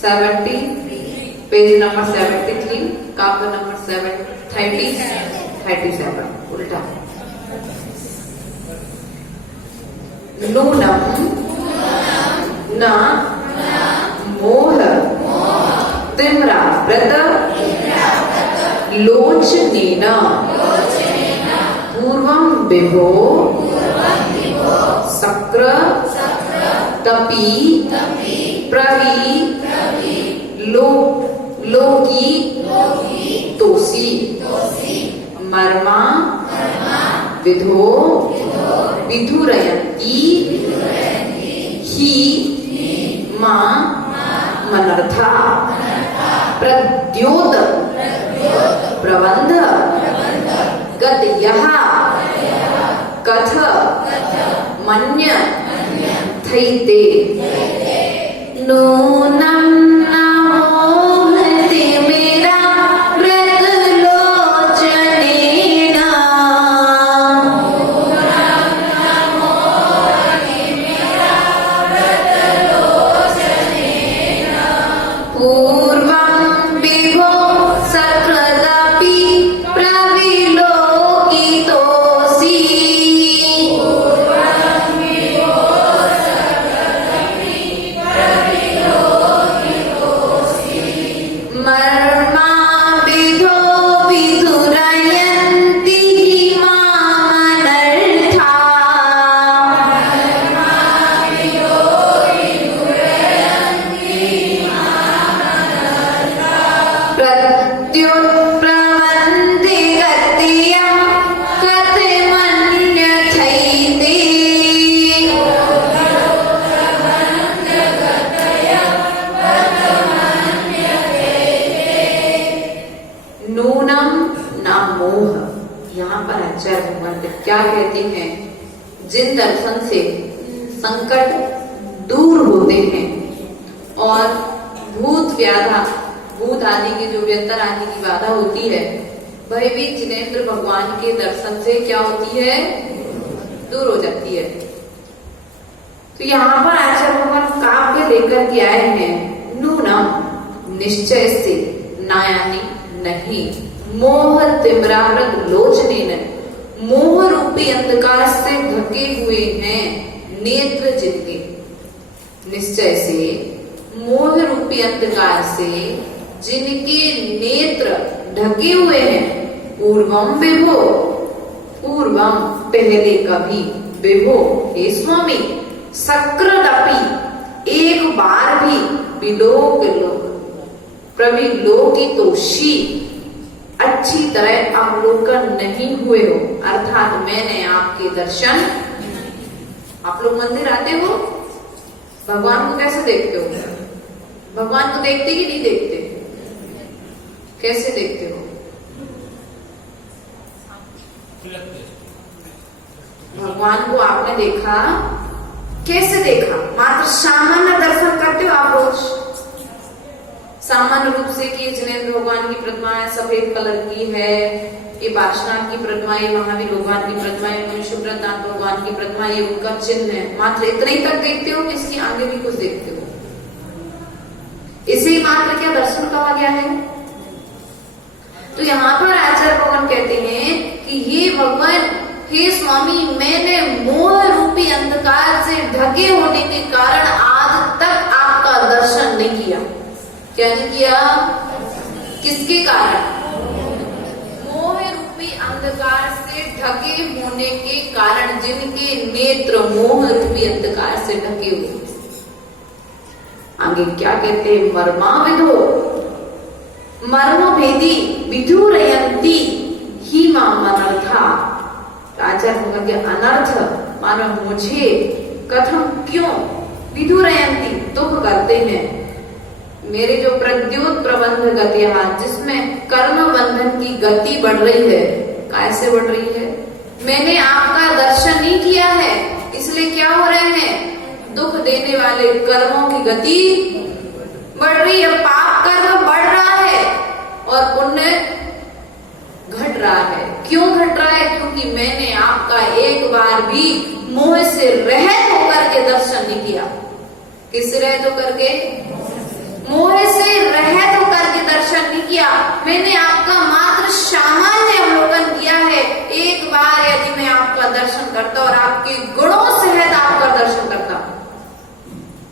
70, page number 73, काव्य number 37 उल्टा। नूनम न मोह तिम्राव्रत लोचनेन पूर्वं विभो शक्र तपी प्रवी लोकी तोसी मर्मा विधो विधुरयन्ति ही मां मनर्था प्रद्योत प्रबंध गतयः कथ मन्य थैते नूनम क्या कहते हैं? जिन दर्शन से संकट दूर होते हैं और भूत आदि की जो व्यंतर आदि की बाधा होती है, वह भी जिनेंद्र भगवान के दर्शन से क्या होती है? दूर हो जाती है। तो यहाँ पर आचार्य भगवान काव्य लेकर के आए हैं नूनम निश्चय से, नायानी नहीं, मोह तिम्राव्रत लोचनेन, मोह रूपी अंधकार से ढके हुए हैं नेत्र जिनके, निश्चय से मोह रूपी अंधकार से जिनके नेत्र ढके हुए हैं, पूर्वम विभो, पूर्वम पहले कभी, विभो हे स्वामी, सकृदपि एक बार भी, विलोक प्रविलोकितोषि अच्छी तरह अवलोकन नहीं हुए हो, अर्थात मैंने आपके दर्शन। आप लोग मंदिर आते हो, भगवान को कैसे देखते हो? भगवान को देखते कि नहीं देखते? कैसे देखते हो? भगवान को आपने देखा, कैसे देखा? मात्र सामान्य दर्शन करते हो आप रोज, सामान्य रूप से कि जिनेंद्र भगवान की प्रतिमा है, सफेद कलर की है, ये पार्श्वनाथ की प्रतिमा है, महावीर भगवान की प्रतिमा है, मनुष्यव्रतनाथ भगवान की प्रतिमा, ये उनका चिन्ह है, मात्र इतने ही तक देखते हो कि इसके आगे भी कुछ देखते हो? इसे मात्र क्या दर्शन कहा गया है? तो यहाँ पर आचार्य भगवान कहते हैं कि ये भगवान, हे स्वामी, मैंने मोह रूपी अंधकार से ढके होने के कारण आज तक आपका दर्शन नहीं किया। क्या नहीं किया? किसके कारण? मोह रूपी अंधकार से ढके होने के कारण, जिनके नेत्र मोह रूपी अंधकार से ढके हुए। आगे क्या कहते हैं? मर्मा विधो, मर्म भेदी विधुरयंती ही मां अनर्था। आचार्य भगवान के अनर्थ मानो मुझे कथम क्यों विधुरयंती दुख करते हैं, मेरे जो प्रद्योत प्रबंध गतियां, जिसमें कर्म बंधन की गति बढ़ रही है। कैसे बढ़ रही है? मैंने आपका दर्शन नहीं किया है, इसलिए क्या हो रहे हैं? दुख देने वाले कर्मों की गति बढ़ रही है, पाप कर्म बढ़ रहा है और पुण्य घट रहा है। क्यों घट रहा है? क्योंकि मैंने आपका एक बार भी मोह से रहित होकर के दर्शन नहीं किया। किस रहित होकर के? मोह से रहित होकर के दर्शन नहीं किया, मैंने आपका मात्र सामान्य अवलोकन किया है। एक बार यदि मैं आपका दर्शन करता और आपके गुणों सहित आपका दर्शन करता,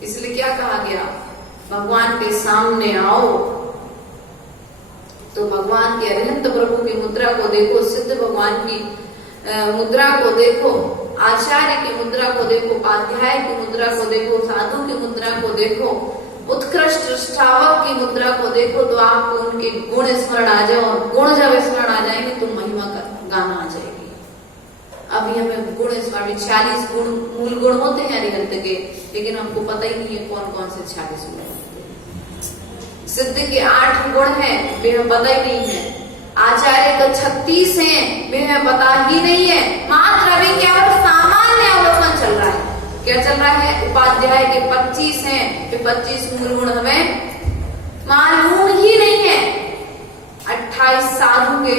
इसलिए क्या कहा गया, भगवान के सामने आओ तो भगवान के अरिहंत प्रभु की मुद्रा को देखो, सिद्ध भगवान की मुद्रा को देखो, आचार्य की मुद्रा को देखो, उपाध्याय की मुद्रा को देखो, साधु की मुद्रा को देखो, उत्कृष्ट श्रावक की मुद्रा को देखो, तो आपको उनके गुण स्मरण आ जाए, और गुण जब स्मरण आ जाएंगे तो महिमा का गाना आ जाएगी। अभी हमें गुण स्मरण 46 गुण मूल गुण होते हैं अरिहंत के, लेकिन हमको पता ही नहीं है कौन कौन से 46 गुण होते हैं। सिद्ध के 8 गुण हैं, वे हमें पता ही नहीं है। आचार्य का 36 हैं, वे हमें पता ही नहीं है। मात्र अभी केवल सामान्य अवलोकन चल रहा है। क्या चल रहा है? उपाध्याय के 25 हैं, ये 25 मूल गुण हमें मालूम ही नहीं है। 28 साधु के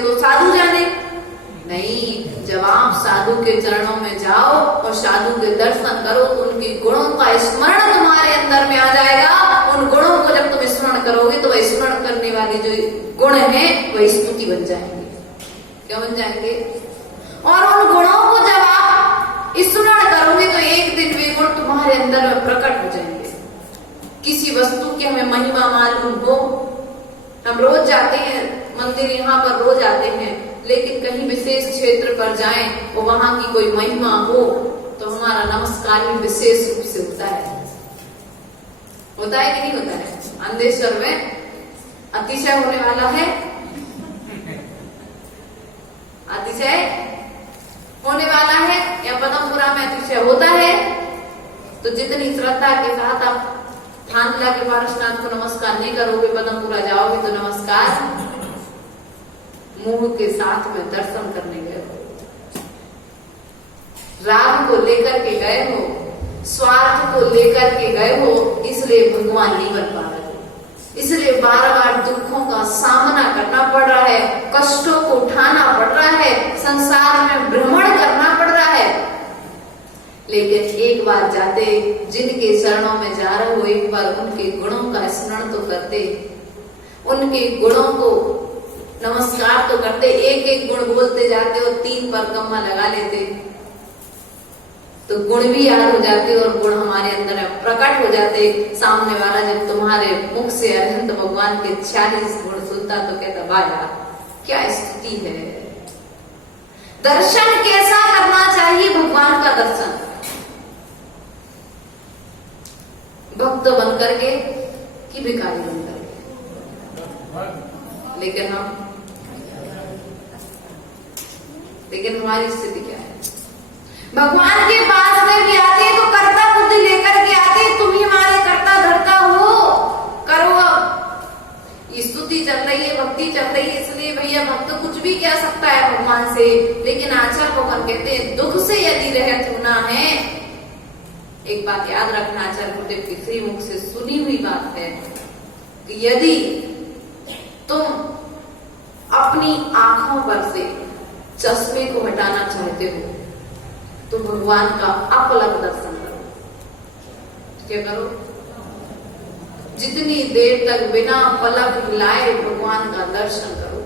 तो साधु जाने नहीं। जब आप साधु के चरणों में जाओ और साधु के दर्शन करो तो उनके गुणों का स्मरण तुम्हारे अंदर में आ जाएगा। उन गुणों को जब तुम स्मरण करोगे तो वह स्मरण करने वाले जो गुण है वह स्तुति बन जाएंगे। क्या बन जाएंगे? और उन गुणों को जब आप स्मरण करोगे तो एक दिन वे गुण तुम्हारे अंदर में प्रकट हो जाएंगे। किसी वस्तु की हमें महिमा मालूम हो, हम रोज जाते हैं मंदिर, यहाँ पर रोज आते हैं, लेकिन कहीं विशेष क्षेत्र पर जाएं और वहां की कोई महिमा हो तो हमारा नमस्कार भी विशेष रूप से होता है। होता है कि नहीं होता है? अंधेश्वर में अतिशय होने वाला है, अतिशय होने वाला है, या पदमपुरा में अतिशय होता है। तो जितनी श्रद्धा के साथ आप थानला के पारसनाथ को नमस्कार नहीं करोगे, पदमपुरा जाओगे तो नमस्कार मुंह के साथ में दर्शन करने गए हो, राग को लेकर के गए हो, स्वार्थ को लेकर के गए हो, इसलिए भगवान नहीं बन पा रहे हो। इसलिए बार बार दुखों का सामना करना पड़ रहा है, कष्टों को उठाना पड़ रहा है, संसार में भ्रमण करना पड़ रहा है। लेकिन एक बार जाते, जिनके चरणों में जा रहे हो, एक बार उनके गुणों का स्मरण तो करते, उनके गुणों को नमस्कार तो करते, एक एक गुण बोलते जाते और 3 परिक्रमा लगा लेते तो गुण भी याद हो जाते और गुण हमारे अंदर प्रकट हो जाते। सामने वाला जब तुम्हारे मुख से अरिहंत भगवान के 46 गुण सुनता तो कहता, वाह यार क्या स्तुति है। दर्शन कैसा करना चाहिए? भगवान का दर्शन भक्त बन करके कि भिखारी बन करके। लेकिन हमारी स्थिति क्या है? भगवान के पास में भी आते तो कर्ता बुद्धि लेकर के आते, तुम ही हमारे कर्ता धर्ता हो, करो। अब स्तुति चल रही है, भक्ति चल रही है, इसलिए भैया भक्त कुछ भी कह सकता है भगवान से। लेकिन आचार्य भगवान कहते हैं दुख से यदि रहत होना है, एक बात याद रखना, आचार्य गुरुदेव की श्री मुख से सुनी हुई बात है कि यदि तुम अपनी आंखों पर से चश्मे को हटाना चाहते हो तो भगवान का अपलक दर्शन करो। क्या करो? जितनी देर तक बिना पलक हिलाए भगवान का दर्शन करो।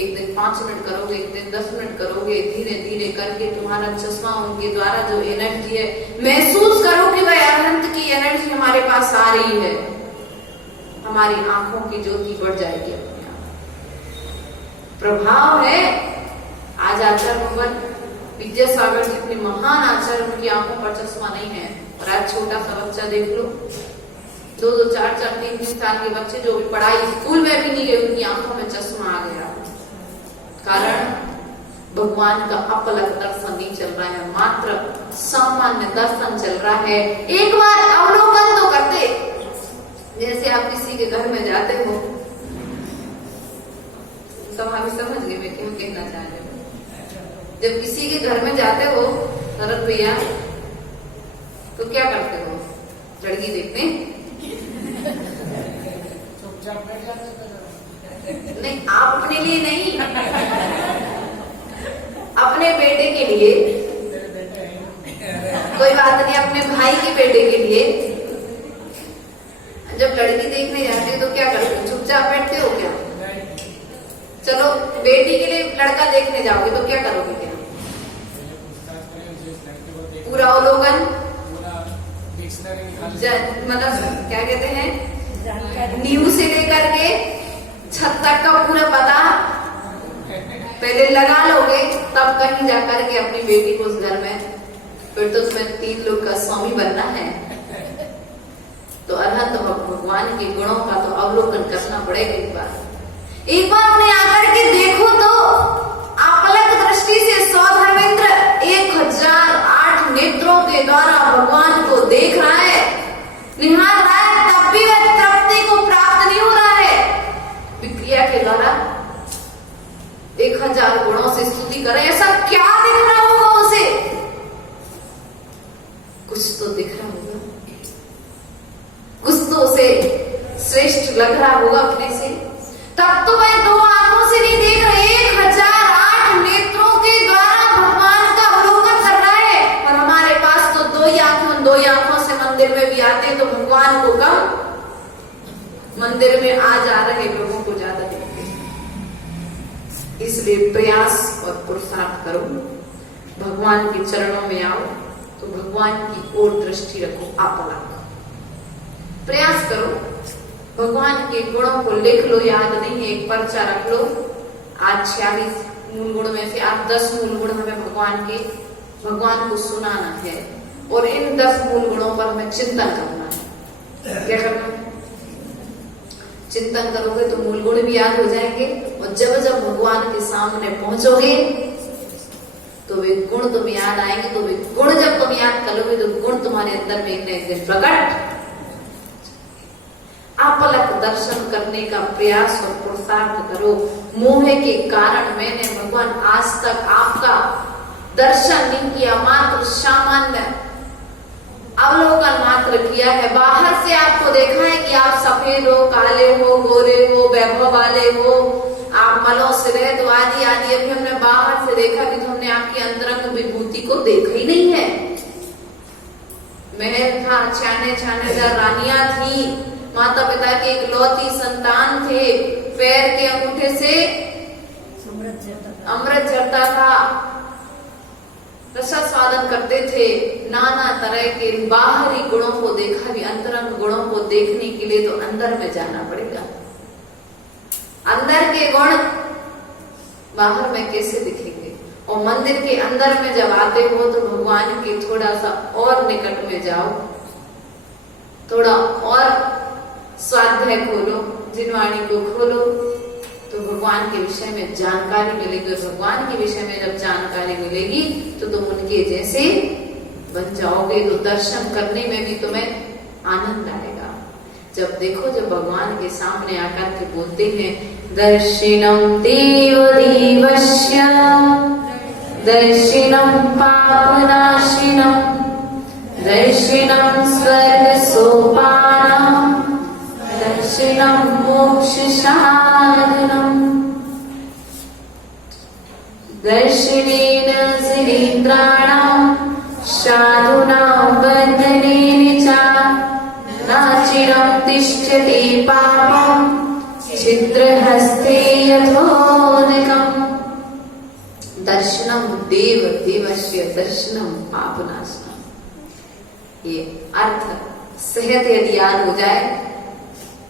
एक दिन 5 मिनट करोगे, एक दिन 10 मिनट करोगे, धीरे धीरे करके तुम्हारा चश्मा उनके द्वारा जो एनर्जी है महसूस करो कि वह अनंत की एनर्जी हमारे पास आ रही है, हमारी आंखों की ज्योति बढ़ जाएगी। अपने आप प्रभाव है। आज आचार्य भगवान विद्यासागर जी इतने महान आचार्य, उनकी आंखों पर चश्मा नहीं है, और आज छोटा सा बच्चा देख लो, 2-2, 4-4, 3-3 साल के बच्चे जो भी पढ़ाई स्कूल में भी नहीं गए, उनकी आंखों में चश्मा आ गया। कारण भगवान का अपलक दर्शन नहीं चल रहा है, मात्र सामान्य दर्शन चल रहा है। एक बार अवलोकन तो करते, जैसे आप किसी के घर में जाते हो, सब हम समझ गए मैं क्यों कहना चाह रहे हूँ। जब किसी के घर में जाते हो शरद भैया, तो क्या करते हो? लड़की देखते नहीं, आप अपने लिए नहीं, अपने बेटे के लिए, कोई बात नहीं, अपने भाई के बेटे के लिए जब लड़की देखने जाते हो तो क्या करते हो? चुपचाप बैठते हो क्या? चलो बेटी के लिए लड़का देखने जाओगे तो क्या करोगे? क्या पूरा अवलोकन, मतलब क्या कहते हैं, नींव से लेकर के छत तक का पूरा पता पहले लगा लोगे, तब कहीं जाकर के अपनी बेटी को उस घर में, फिर तो तुम्हें 3 लोग का स्वामी बनना है। तो अरहत तो भगवान के गुणों का तो अवलोकन करना पड़ेगा। एक बार उन्हें आकर के देखो तो आपलक दृष्टि से 100 धर्मेंद्र 1008 नेत्रों के द्वारा भगवान को देख रहा है, निहार रहा है, तब भी वह तृप्ति को प्राप्त नहीं हो रहा है। विक्रिया के द्वारा 1000 गुणों से स्तुति करे, ऐसा क्या दिख रहा होगा उसे? कुछ तो दिख रहा होगा, कुछ तो उसे श्रेष्ठ लग रहा होगा अपने से। तब तो वह 2 आंखों से नहीं देख रहे, 1008 नेत्रों के द्वारा भगवान का अवलोकन कर रहा है। और हमारे पास तो 2 आंखों से मंदिर में भी आते, तो भगवान को कम, मंदिर में आ जा रहे लोगों को ज्यादा देखते हैं। इसलिए प्रयास और पुरुषार्थ करो, भगवान के चरणों में आओ तो भगवान की ओर दृष्टि रखो, आपलक प्रयास करो, भगवान के गुणों को लिख लो, याद नहीं है एक पर्चा रख लो। आज 46 मूल गुण में से आप 10 मूल गुण हमें भगवान को सुनाना है, और इन 10 मूल गुणों पर हमें चिंतन करना है। क्या करना है? चिंतन करोगे तो मूल गुण भी याद हो जाएंगे, और जब जब भगवान के सामने पहुंचोगे तो वे गुण तुम याद आएंगे। तो वे गुण जब तुम याद करोगे तो गुण तुम्हारे अंदर में एक दिन प्रकट। आपलक दर्शन करने का प्रयास और पुरुषार्थ करो। मोह के कारण मैंने भगवान आज तक आपका दर्शन नहीं किया, मात्र सामान्य अवलोकन मात्र किया है। बाहर से आपको देखा है कि आप सफेद हो, काले हो, गोरे हो, वैभव वाले हो, आप मलों से रहे तो आदि आदि। अभी हमने बाहर से देखा कि हमने आपकी अंतरंग विभूति को देखा ही नहीं है। महल था, छाने रानियां थी, माता पिता के इकलौती संतान थे, पैर के अंगूठे से अमृत झरता था, रसा स्वादन करते थे, नाना तरह के बाहरी गुणों को देखा भी। अंतरंग गुणों को देखने के लिए तो अंदर में जाना पड़ेगा। अंदर के गुण बाहर में कैसे दिखेंगे? और मंदिर के अंदर में जब आते हो तो भगवान के थोड़ा सा और निकट में जाओ, थोड़ा और स्वाध्याय खोलो, जिनवाणी को खोलो, तो भगवान के विषय में जानकारी मिलेगी। भगवान के विषय में जब जानकारी मिलेगी तो तुम उनके जैसे बन जाओगे। तो दर्शन करने में भी तुम्हें आनंद आएगा। जब देखो, जब भगवान के सामने आकर के बोलते हैं, दर्शिनम देव देवस्य दर्शिनम पापनाशिनम दर्शिनम स्वर्ग सोपानम दर्शिनम मोक्ष साधनम दर्शनेन सिरीन्द्राणां साधूनां बन्धनेन च नाचिरं तिष्ठति पापं छिद्रहस्ते यथोदकम्। दर्शनम देव देवस्य दर्शनम पापनाशनम। ये अर्थ सहज यदि याद हो जाए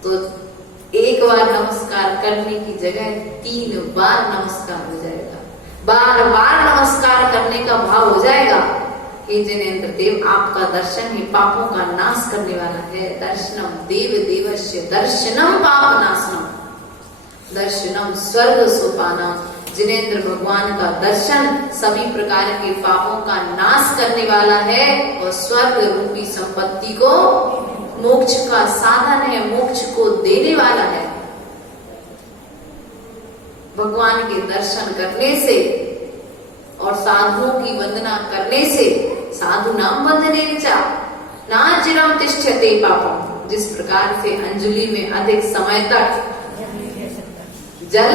तो एक बार नमस्कार करने की जगह 3 बार नमस्कार हो जाएगा। बार बार नमस्कार करने का भाव हो जाएगा कि जिनेन्द्र देव, आपका दर्शन ही पापों का नाश करने वाला है। दर्शनम देव देवस्य दर्शनम पापनाशनम दर्शनम स्वर्ग सोपानम। जिनेन्द्र भगवान का दर्शन सभी प्रकार के पापों का नाश करने वाला है और स्वर्ग रूपी संपत्ति को, मोक्ष का साधन है, मोक्ष को देने वाला है। भगवान के दर्शन करने से और साधुओं की वंदना करने से, साधु नाम वंदने चा नाचिरम तिष्ठते पापम। जिस प्रकार से अंजलि में अधिक समय तक जल,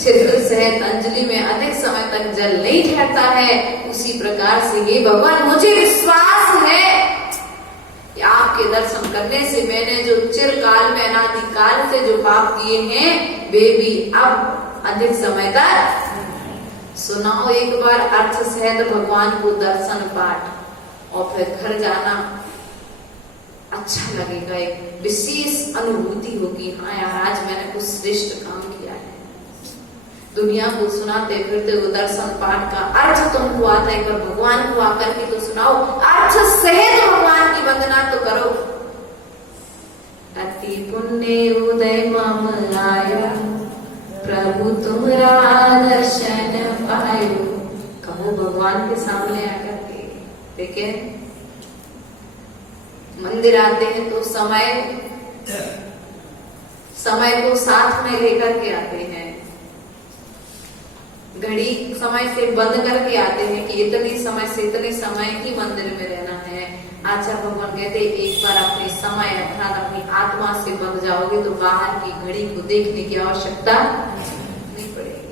छिद्र सहित अंजलि में अधिक समय तक जल नहीं ठहरता है, उसी प्रकार से ये भगवान, मुझे विश्वास है कि आपके दर्शन करने से मैंने जो चिरकाल में अनादि काल से जो पाप किए हैं वे भी अब अधिक समय तक। सुनाओ एक बार अर्थ सहित भगवान को दर्शन पाठ और फिर घर जाना अच्छा लगेगा, एक विशेष अनुभूति होगी। हाँ यार, आज मैंने कुछ श्रेष्ठ काम किया है। दुनिया को सुनाते फिरते वो दर्शन पाठ का अर्थ तुमको आता है, पर भगवान को आकर के तो सुनाओ, अर्थ सहित भगवान की वंदना तो करो। अति पुण्य उदय मम आयो, प्रभु तुम्हारा दर्शन पायो। कहो भगवान के सामने आकर के। लेकिन मंदिर आते हैं तो समय को साथ में लेकर के आते हैं, घड़ी समय से बंद करके आते हैं कि इतने समय से इतने समय ही मंदिर में रहना है। आचार्य भगवान कहते एक बार अपने समय अर्थात अपनी आत्मा से बंध जाओगे तो बाहर की घड़ी को देखने की आवश्यकता नहीं पड़ेगी।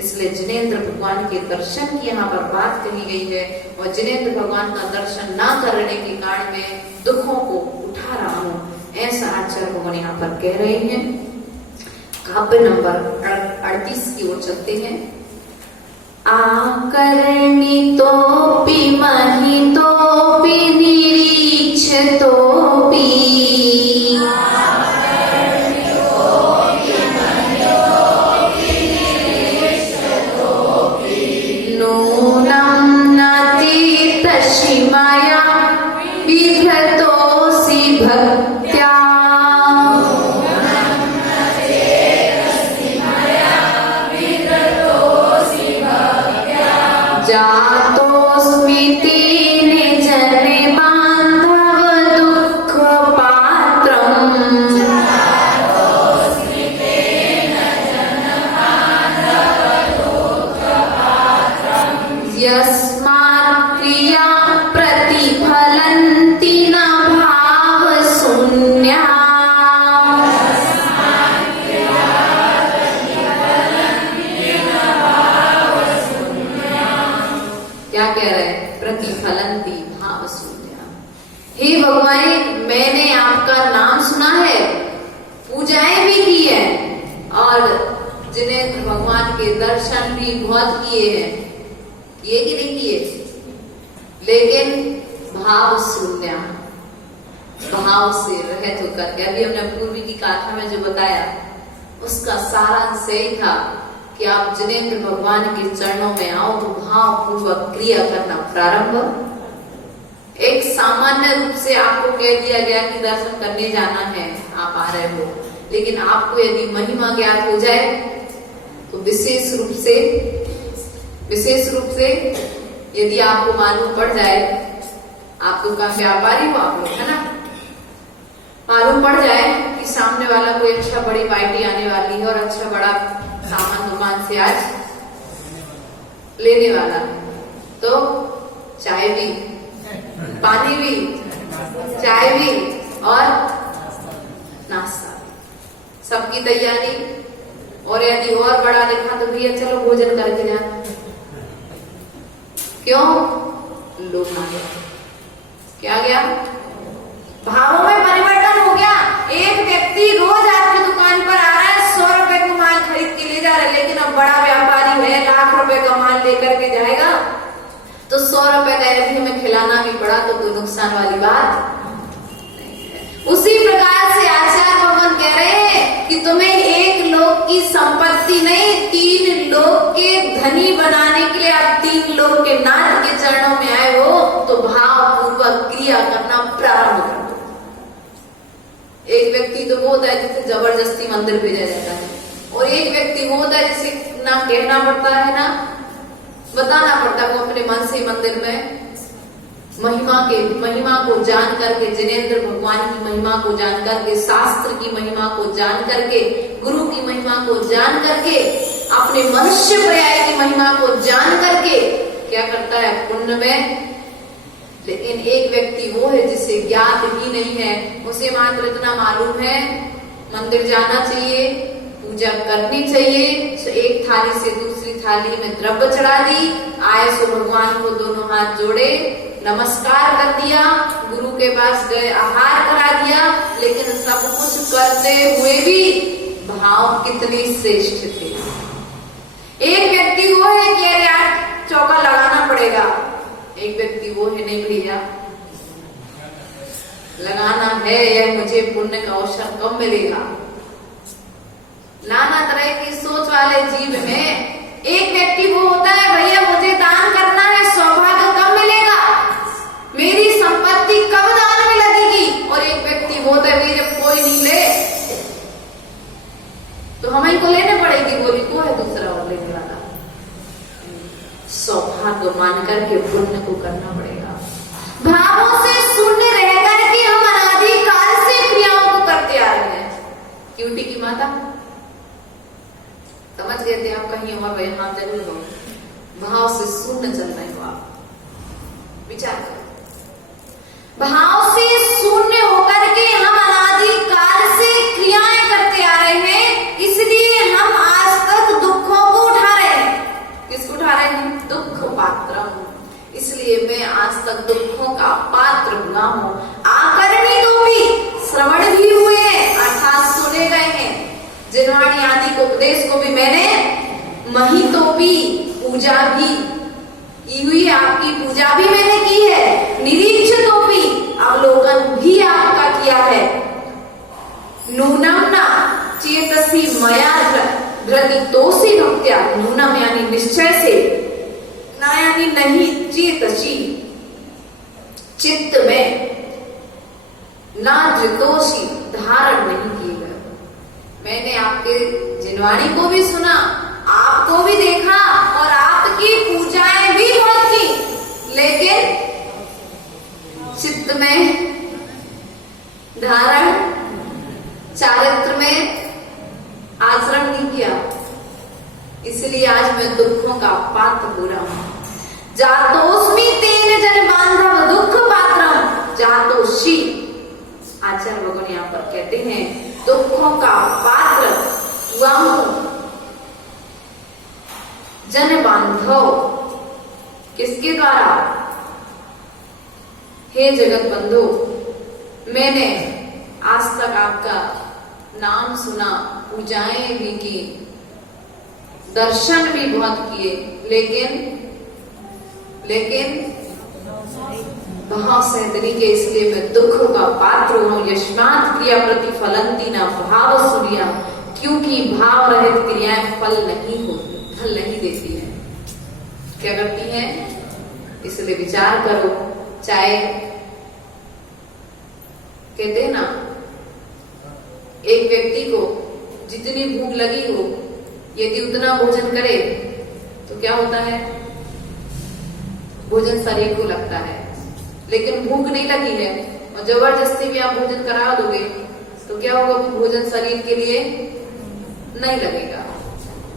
इसलिए जिनेंद्र भगवान के दर्शन की यहाँ पर बात कही गई है, और जिनेंद्र भगवान का दर्शन न करने के कारण मैं दुखों को उठा रहा हूँ, ऐसा आचार्य भगवान यहाँ पर कह रहे हैं। काव्य नंबर 38 की ओर चलते हैं। आकर्णितोऽपि महितोऽपि निरीक्षितोऽपि नूनं नातीतसि मया विधतोऽसि भक्त्या जातोऽस्मि निजने बान्धव दुःख पात्रम् यस्मात् क्रिया प्रतिफलन्ति न भावशून्या। क्या कह रहे हैं? प्रतिफलंती भाव शून्य। हे भगवान, मैंने आपका नाम सुना है, पूजाएं भी की है, और जिनेंद्र भगवान के दर्शन भी बहुत किए हैं, किए कि नहीं किए, लेकिन भाव शून्य, भाव से रहित होकर के। अभी हमने पूर्वी की गाथा में जो बताया उसका सारांश यही था कि आप जिनेंद्र भगवान के चरणों में आओ तो भाव पूर्वक क्रिया करना प्रारंभ। एक सामान्य रूप से आपको कह दिया गया कि दर्शन करने जाना है, आप आ रहे हो, लेकिन आपको यदि महिमा ज्ञात हो जाए तो विशेष रूप से यदि आपको मालूम पड़ जाए, आप तो का व्यापारी हो आप लोग, है ना, मालूम पड़ जाए कि सामने वाला कोई अच्छा बड़ी पार्टी आने वाली है और अच्छा बड़ा सामान दुकान से आज लेने वाला है, तो चाय भी, पानी भी, चाय भी और नाश्ता, सबकी तैयारी। और यदि और बड़ा देखा तो भैया चलो भोजन करके जाना। क्यों? लोग आ गया, क्या गया? भावों में परिवर्तन हो गया। एक व्यक्ति रोज आपकी दुकान पर आ रहा है, 100 रुपए का माल खरीद के ले जा रहा है, लेकिन अब बड़ा व्यापारी है, लाख रुपए का माल लेकर के जाएगा, तो 100 रुपए का यदि हमें खिलाना भी पड़ा तो कोई नुकसान वाली बात नहीं है। उसी प्रकार से आचार्य भगवान कह रहे हैं कि तुम्हें एक लोग की संपत्ति नहीं, 3 लोग के धनी बनाने के लिए आप 3 लोग के नाथ के चरणों में आए हो, तो भाव पूर्वक क्रिया करना प्रारंभ कर दो। एक व्यक्ति तो वो होता है जिसे जबरदस्ती मंदिर भेजा जाता है, और एक व्यक्ति वो होता है जिसे ना कहना पड़ता है ना बताना पड़ता है, वो अपने मन से मंदिर में महिमा को जान करके, जिनेंद्र भगवान की महिमा को जान करके, शास्त्र की महिमा को जान करके, गुरु की महिमा को जान करके, अपने मनुष्य पर्याय की महिमा को जान करके क्या करता है? पुण्य में। लेकिन एक व्यक्ति वो है जिसे ज्ञात ही नहीं है, उसे मात्र इतना मालूम है मंदिर जाना चाहिए, पूजा करनी चाहिए, तो एक थाली से दूसरी थाली में द्रव्य चढ़ा दी, आए सो भगवान को दोनों हाथ जोड़े, नमस्कार कर दिया, गुरु के पास गए, आहार करा दिया, लेकिन सब कुछ करते हुए भी भाव कितने श्रेष्ठ थे। एक व्यक्ति वो है कि अरे यार चौका लगाना पड़ेगा, एक व्यक्ति वो है नहीं भैया लगाना है या मुझे पुण्य का अवसर कब मिलेगा। नाना तरह की सोच वाले जीव में एक व्यक्ति वो होता है भैया मुझे दान करना है, सौभाग्य कब मिलेगा, मेरी संपत्ति कब दान में लगेगी। और एक व्यक्ति वो होता है जब कोई नहीं ले तो हमें को लेने पड़ेगी, बोली को है दूसरा और लेने वाला। सौभाग्य मान करके पुण्य को करना पड़ेगा। भावों से शून्य रह करके हम अनादिकाल से क्रियाओं को करते आ रहे हैं। क्यूटी की माता समझ गए थे आप, कहीं और गए हाँ जरूर हो। भाव से शून्य चल रहे हो आप, विचार करो। भाव से शून्य होकर के हम अनादिकाल से क्रियाएं करते आ रहे हैं, इसलिए हम आज तक दुखों को उठा रहे हैं। किसको उठा रहे हैं? दुख पात्र। इसलिए मैं आज तक दुखों का पात्र हुआ हूँ। आकर्णी तो भी श्रवण भी हुए हैं, अर्थात सुने गए हैं। जिन्वाणी आदि को उपदेश को भी मैंने महितो भी पूजा भी की हुई है, आपकी पूजा भी मैंने की है। निरीक्षितो भी अवलोकन भी आपका किया है। नूनम ना चेतसी मया धृतितोषी भक्त्या, नूनम यानी निश्चय से, ना यानी नहीं, चेतसी चित्त में, ना धृतोषी धारण नहीं किए गए। मैंने आपके जिनवाणी को भी सुना, आपको भी देखा और आपकी पूजाएं भी बहुत की, लेकिन चित्त में धारण, चारित्र में आचरण नहीं किया। इसलिए आज मैं दुखों का पात्र हो रहा हूं। जातोस्मि तेन जन बांधव दुख पात्रम, जातोषी आचार्य भगवान यहाँ पर कहते हैं दुखों का पात्र हुआ हूं। जन बांधव किसके द्वारा? हे जगत बंधु, मैंने आज तक आपका नाम सुना, पूजाएं भी की, दर्शन भी बहुत किए, लेकिन भाव सहतरी के, इसलिए मैं दुख का पात्र हूं। यस्मात् क्रिया प्रतिफलंती न भाव सूर्या, क्योंकि भाव रहित क्रियाएं फल नहीं होती, फल नहीं देती है। क्या करती हैं? इसलिए विचार करो। चाहे कहते हैं ना, एक व्यक्ति को जितनी भूख लगी हो यदि उतना भोजन करे तो क्या होता है? भोजन शरीर को लगता है, लेकिन भूख नहीं लगी है और जबरदस्ती भी आप भोजन करा दोगे तो क्या होगा? भोजन शरीर के लिए नहीं लगेगा।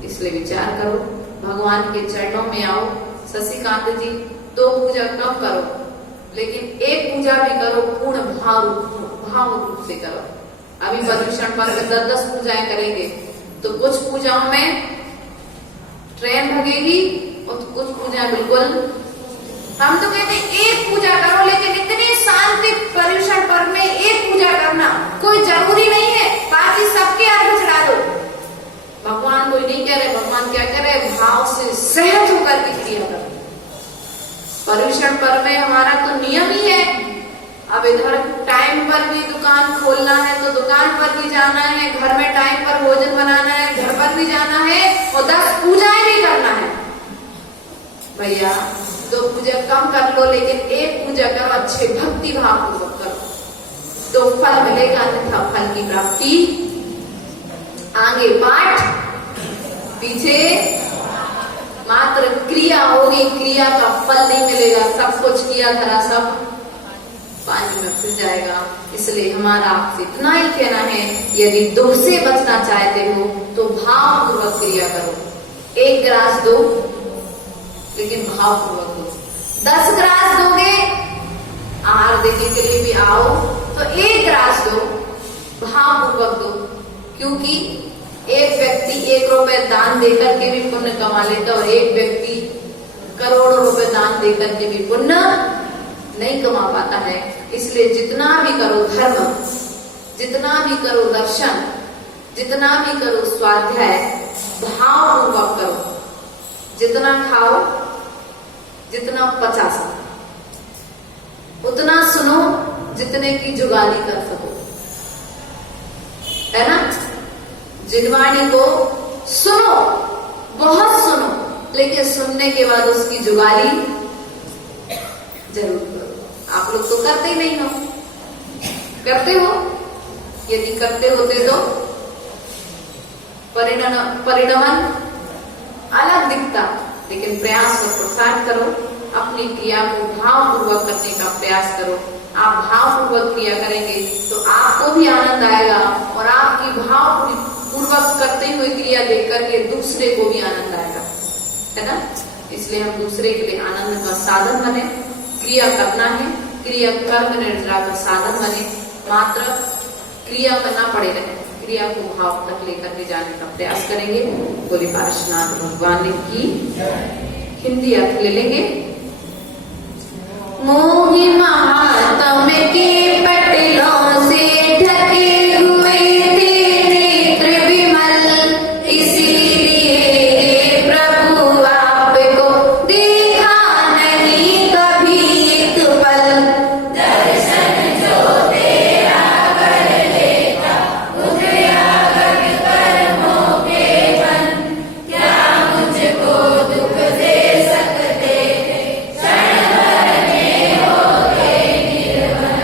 इसलिए विचार करो, भगवान के चरणों में आओ। शशिकांत जी, 2 पूजा कम करो, लेकिन एक पूजा भी करो, पूर्ण भाव रूप से करो। अभी पर्यूषण पर्व में 10 पूजाएं करेंगे तो कुछ पूजाओं में ट्रेन भगेगी और कुछ पूजाएं बिल्कुल। हम तो कहते हैं एक पूजा करो, लेकिन इतनी शांति पर्यूषण पर्व में एक पूजा करना कोई जरूरी नहीं है, बाकी सबके अर्घ चढ़ा दो। भगवान कोई नहीं कह रहे, भगवान क्या कह रहे? भाव से सहज होकर के क्रिया करो। पर्यूषण पर्व में हमारा तो नियम ही है, अब इधर टाइम पर भी दुकान खोलना है तो दुकान पर भी जाना है, घर में टाइम पर भोजन बनाना है, घर पर भी जाना है और 10 पूजाएं भी करना है। भैया 2 पूजा कम कर लो, लेकिन एक पूजा करो, अच्छे भक्ति भाव पूर्वक करो तो फल मिलेगा, अन्यथा फल की प्राप्ति आगे पाठ पीछे मात्र क्रिया होगी, क्रिया का फल नहीं मिलेगा। सब कुछ किया धरा सब पानी में फिर जाएगा। इसलिए हमारा आपसे इतना ही कहना है, यदि दुख से बचना चाहते हो तो भाव पूर्वक क्रिया करो। 1 ग्रास दो, लेकिन भाव पूर्वक दो। 10 ग्रास दोगे, आहार देने के लिए भी आओ तो 1 ग्रास दो, भाव पूर्वक दो। क्योंकि एक व्यक्ति 1 रुपए दान देकर के भी पुण्य कमा लेता और एक व्यक्ति करोड़ों रुपए दान देकर के भी पुण्य नहीं कमा पाता है। इसलिए जितना भी करो धर्म, जितना भी करो दर्शन, जितना भी करो स्वाध्याय, भाव पूर्वक करो। जितना खाओ, जितना पचा सको, उतना सुनो जितने की जुगाली कर सको, है ना। जिनवाणी को सुनो, बहुत सुनो, लेकिन सुनने के बाद उसकी जुगाली जरूर करो। आप लोग तो करते ही नहीं हो, करते हो? यदि करते होते तो परिणमन अलग दिखता। लेकिन प्रयास और प्रसार करो, अपनी क्रिया को भाव पूर्वक करने का प्रयास करो। आप भाव पूर्वक क्रिया करेंगे तो आपको भी आनंद आएगा, और आपकी भाव पूर्वक करते हुए क्रिया देख करके दूसरे को भी आनंद आएगा, है ना। इसलिए हम दूसरे के लिए आनंद का साधन बने। क्रिया करना है, क्रिया कर्म निर्जरा का साधन बने, मात्र क्रिया करना पड़े रहे। क्रिया को भाव तक लेकर के जाने का प्रयास करेंगे। बोले पार्श्वनाथ भगवान की। हिंदी अर्थ ले लेंगे। मोहि महात्म के पटलों से ढके हुए थे नेत्र विमल, इसीलिए प्रभु आपको देखा नहीं कभी एक पल। दर्शन जो तेरा कर लेता, उसे आगत कर्मों के बन, क्या मुझको दुख दे सकते थे, क्षण भर में हो गए निर्बल।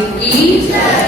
की